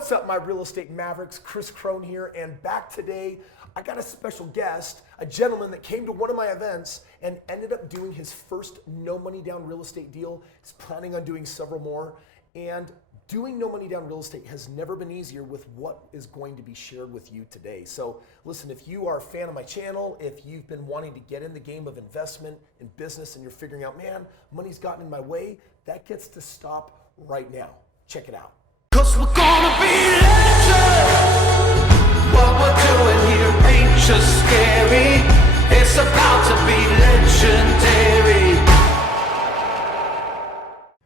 What's up, my real estate mavericks? Kris Krohn here, and back today, I got a special guest, a gentleman that came to one of my events and ended up doing his first no money down real estate deal. He's planning on doing several more, and doing no money down real estate has never been easier with what is going to be shared with you today. So listen, if you are a fan of my channel, if you've been wanting to get in the game of investment in business and you're figuring out, man, money's gotten in my way, that gets to stop right now. Check it out. 'Cause we're gonna be legends. What we're doing here ain't just scary. It's about to be legendary.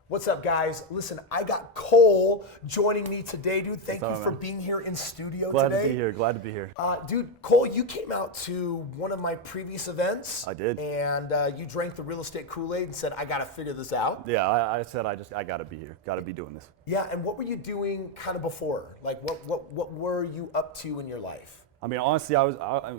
What's up, guys? Listen, I got Cole joining me today, dude. Thank you for man? being here in studio Glad today. to be here. Glad to be here. Dude, Cole, you came out to one of my previous events. I did. And you drank the real estate Kool-Aid and said, I got to figure this out. Yeah, I said I got to be here. Got to be doing this. Yeah, and what were you doing kind of before? Like, what were you up to in your life? I mean, honestly,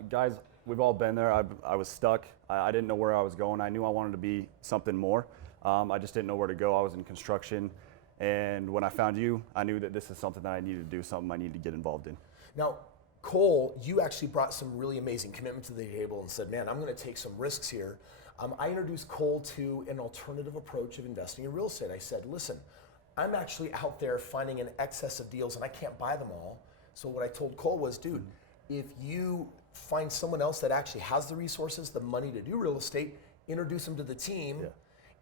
guys, we've all been there. I was stuck. I didn't know where I was going. I knew I wanted to be something more. I just didn't know where to go. I was in construction. And when I found you, I knew that this is something that I needed to do, something I needed to get involved in. Now, Cole, you actually brought some really amazing commitment to the table and said, man, I'm going to take some risks here. I introduced Cole to an alternative approach of investing in real estate. I said, listen, I'm actually out there finding an excess of deals and I can't buy them all. So what I told Cole was, dude, if you find someone else that actually has the resources, the money to do real estate, introduce them to the team. Yeah.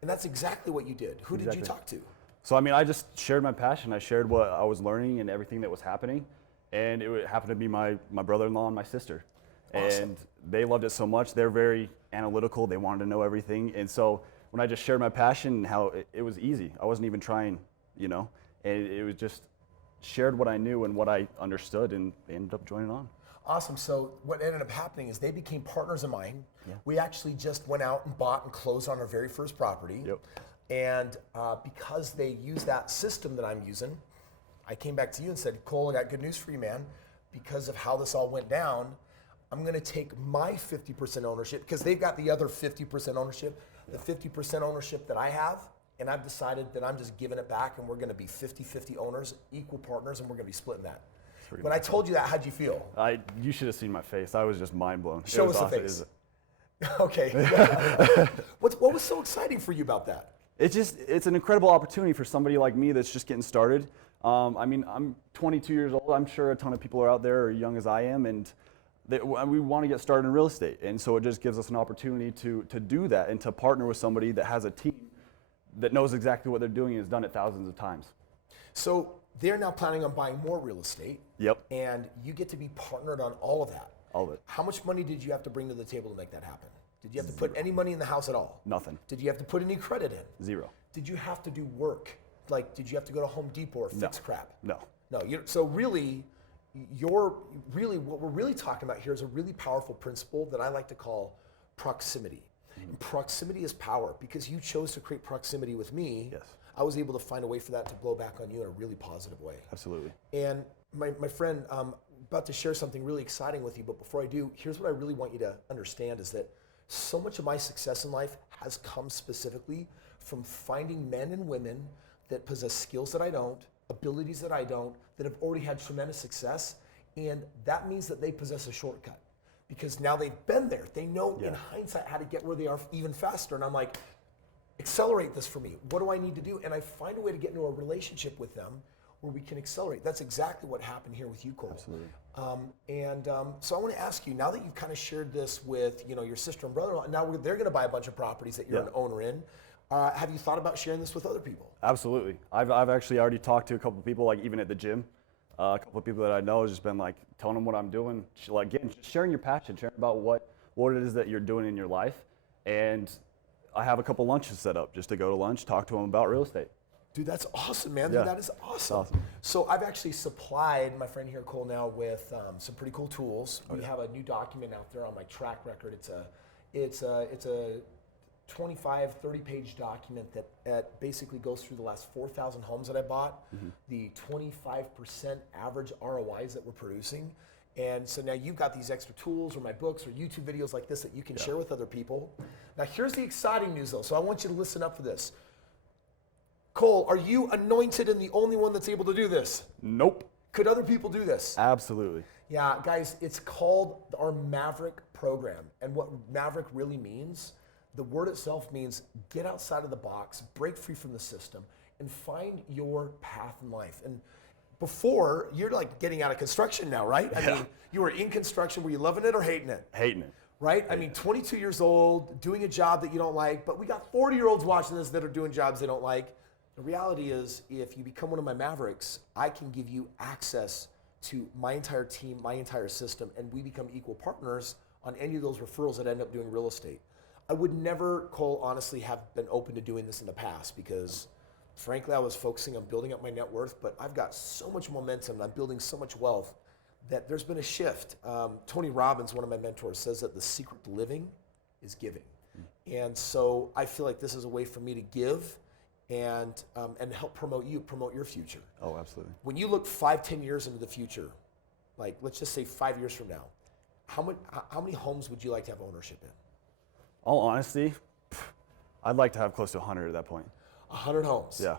And that's exactly what you did. Who did you talk to? So, I mean, I just shared my passion. I shared what I was learning and everything that was happening. And it happened to be my brother-in-law and my sister. Awesome. And they loved it so much. They're very analytical. They wanted to know everything. And so when I just shared my passion and how it was easy, I wasn't even trying, you know, and it was just shared what I knew and what I understood, and they ended up joining on. Awesome. So what ended up happening is they became partners of mine. Yeah. We actually just went out and bought and closed on our very first property. Yep. And because they use that system that I'm using, I came back to you and said, Cole, I got good news for you, man. Because of how this all went down, I'm going to take my 50% ownership, because they've got the other 50% ownership, the 50% ownership that I have, and I've decided that I'm just giving it back, and we're going to be 50-50 owners, equal partners, and we're going to be splitting that. When I told you that, how'd you feel? You should have seen my face. I was just mind blown. Show us the face. Okay. What was so exciting for you about that? It's an incredible opportunity for somebody like me that's just getting started. I mean, I'm 22 years old. I'm sure a ton of people are out there as young as I am, and we want to get started in real estate. And so it just gives us an opportunity to do that and to partner with somebody that has a team that knows exactly what they're doing and has done it thousands of times. So they're now planning on buying more real estate. Yep. And you get to be partnered on all of that. All of it. How much money did you have to bring to the table to make that happen? Did you have to put any money in the house at all? Nothing. Did you have to put any credit in? Zero. Did you have to do work? Like, did you have to go to Home Depot or fix crap? No. No. So really, what we're really talking about here is a really powerful principle that I like to call proximity. And proximity is power. Because you chose to create proximity with me, Yes. I was able to find a way for that to blow back on you in a really positive way. Absolutely. And my friend, I'm about to share something really exciting with you, but before I do, here's what I really want you to understand is that so much of my success in life has come specifically from finding men and women that possess skills that I don't, abilities that I don't, that have already had tremendous success, and that means that they possess a shortcut. Because now they've been there. They know in hindsight how to get where they are even faster, and I'm like, accelerate this for me. What do I need to do? And I find a way to get into a relationship with them where we can accelerate. That's exactly what happened here with you, Cole. Absolutely. So I want to ask you, now that you've kind of shared this with your sister and brother-in-law, now they're going to buy a bunch of properties that you're an owner in. Have you thought about sharing this with other people? Absolutely. I've actually already talked to a couple of people, like even at the gym. A couple of people that I know has just been like telling them what I'm doing. Like, again, just sharing your passion, sharing about what it is that you're doing in your life. And I have a couple lunches set up just to go to lunch, talk to them about real estate. Dude, that's awesome, man. Yeah. Dude, that is awesome. So I've actually supplied my friend here, Cole, now with some pretty cool tools. We have a new document out there on my track record. It's a 25, 30-page document that basically goes through the last 4,000 homes that I bought, the 25% average ROIs that we're producing. And so now you've got these extra tools or my books or YouTube videos like this that you can share with other people. Now here's the exciting news though, so I want you to listen up for this. Cole, are you anointed and the only one that's able to do this? Nope. Could other people do this? Absolutely. Yeah, guys, it's called our Maverick Program. And what Maverick really means, the word itself means get outside of the box, break free from the system, and find your path in life. And before, you're like getting out of construction now, right? I mean, you were in construction. Were you loving it or hating it? Hating it. Right? I mean, 22 years old, doing a job that you don't like, but we got 40-year-olds watching this that are doing jobs they don't like. The reality is, if you become one of my Mavericks, I can give you access to my entire team, my entire system, and we become equal partners on any of those referrals that end up doing real estate. I would never, Cole, honestly have been open to doing this in the past because, frankly, I was focusing on building up my net worth, but I've got so much momentum and I'm building so much wealth that there's been a shift. Tony Robbins, one of my mentors, says that the secret to living is giving. And so I feel like this is a way for me to give and help promote your future. Oh, absolutely. When you look 5-10 years into the future, like let's just say 5 years from now, how many homes would you like to have ownership in? All honesty, I'd like to have close to 100 at that point. 100 homes. Yeah.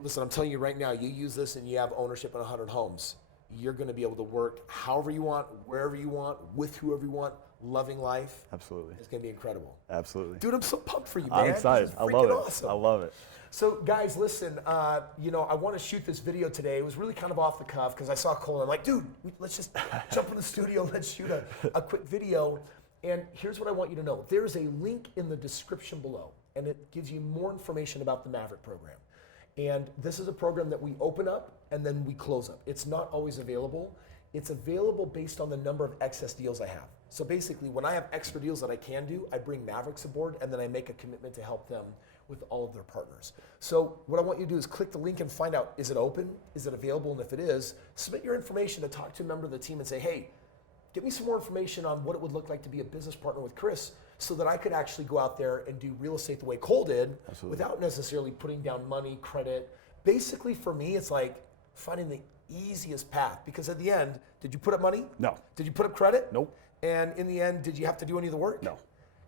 Listen, I'm telling you right now, you use this and you have ownership in 100 homes. You're going to be able to work however you want, wherever you want, with whoever you want, loving life. Absolutely. It's going to be incredible. Absolutely. Dude, I'm so pumped for you, man. I'm excited. This is I love it. freaking awesome. I love it. So guys, listen, I want to shoot this video today. It was really kind of off the cuff because I saw Cole and I'm like, dude, let's just jump in the studio. Let's shoot a quick video. And here's what I want you to know. There's a link in the description below and it gives you more information about the Maverick Program. And this is a program that we open up and then we close up. It's not always available. It's available based on the number of excess deals I have. So basically, when I have extra deals that I can do, I bring Mavericks aboard and then I make a commitment to help them with all of their partners. So what I want you to do is click the link and find out, is it open? Is it available? And if it is, submit your information to talk to a member of the team and say, hey, give me some more information on what it would look like to be a business partner with Kris so that I could actually go out there and do real estate the way Cole did. Absolutely. Without necessarily putting down money, credit. Basically, for me, it's like finding the easiest path because at the end, did you put up money? No. Did you put up credit? Nope. And in the end, did you have to do any of the work? No.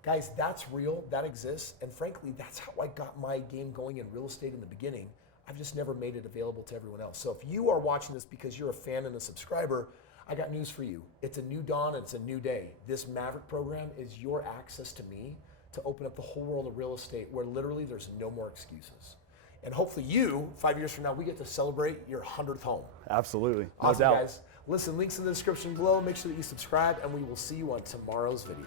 Guys, that's real, that exists, and frankly, that's how I got my game going in real estate in the beginning. I've just never made it available to everyone else. So if you are watching this because you're a fan and a subscriber, I got news for you. It's a new dawn, and it's a new day. This Maverick Program is your access to me to open up the whole world of real estate where literally there's no more excuses. And hopefully you, 5 years from now, we get to celebrate your 100th home. Absolutely. No Awesome, doubt. guys. Listen, links in the description below. Make sure that you subscribe, and we will see you on tomorrow's video.